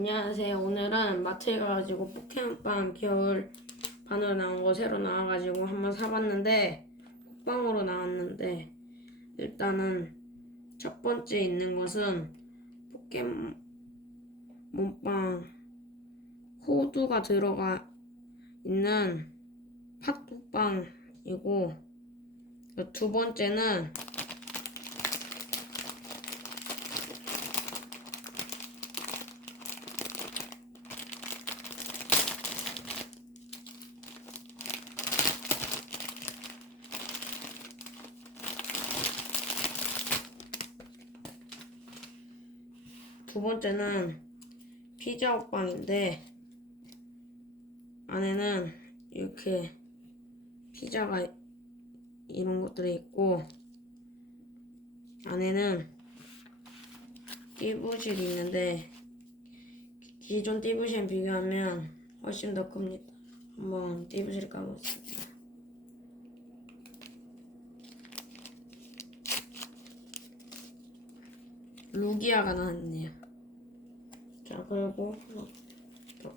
안녕하세요. 오늘은 마트에 가가지고 포켓몬빵 겨울 반으로 나온 거 새로 나와가지고 한번 사봤는데 국방으로 나왔는데 일단은 첫 번째 있는 것은 포켓몬빵 호두가 들어가 있는 팥국빵이고 그두 번째는 두 번째는 피자 호빵인데 안에는 이렇게 피자가 이런 것들이 있고 안에는 띠부실이 있는데 기존 띠부실에 비교하면 훨씬 더 큽니다. 한번 띠부실 까보겠습니다. 루기아가 나왔네요. 자, 그리고 더.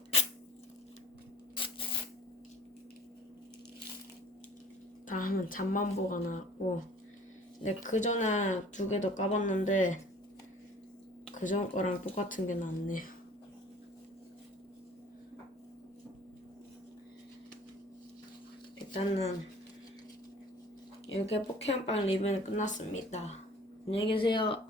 다음은 잠만보가 나왔고, 근데 그 전에 두 개 더 까봤는데 그 전 거랑 똑같은 게 나왔네요. 일단은 이렇게 포켓몬빵 리뷰는 끝났습니다. 안녕히 계세요.